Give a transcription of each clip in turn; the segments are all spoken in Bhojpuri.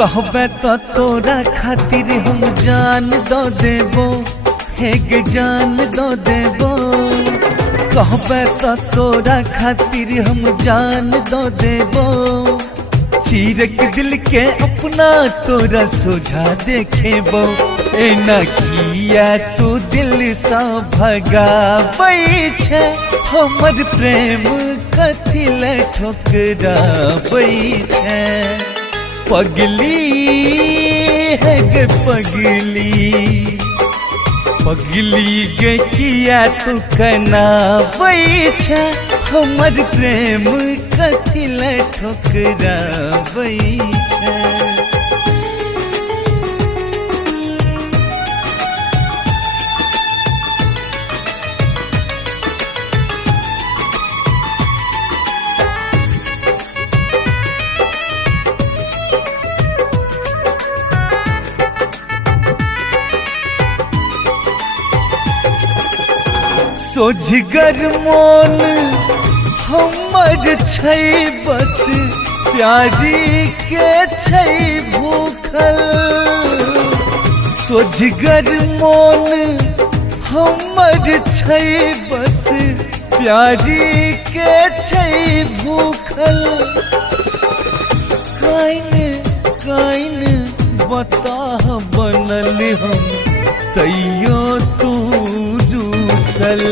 कहबे तो तोरा खातिर हम जान दो देबो, हेग जान दो देबो। कहबे तो तोरा खातिर हम जान दो देबो। चीरक दिल के अपना तोरा सोझा देखेबो। एना किया तू दिल सा भगाबै छे, हमर प्रेम कथी ले ठोकराबै छे। पगली है गे पगली, पगली गे किया तू कनाबै छे, हमर प्रेम कथी ले ठोकराबै छे। सोझगर मोन हमर छै बस, प्यारी के छै भूखल। सोझगर मोन हमर छै बस, प्यारी के छै भूखल। काइन बता बनल हम तैयो तू रूसल।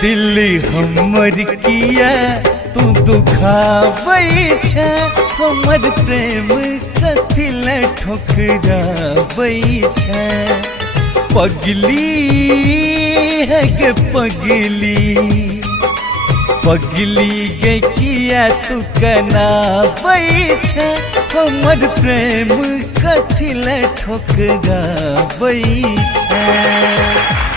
दिल हमर किया तू दुखाबै छे, हमर प्रेम कथी ले ठोकराबै छे। पगली है गे पगली, पगली गे किया तू कनाबै छे, हमर प्रेम कथी ले ठोकराबै छे।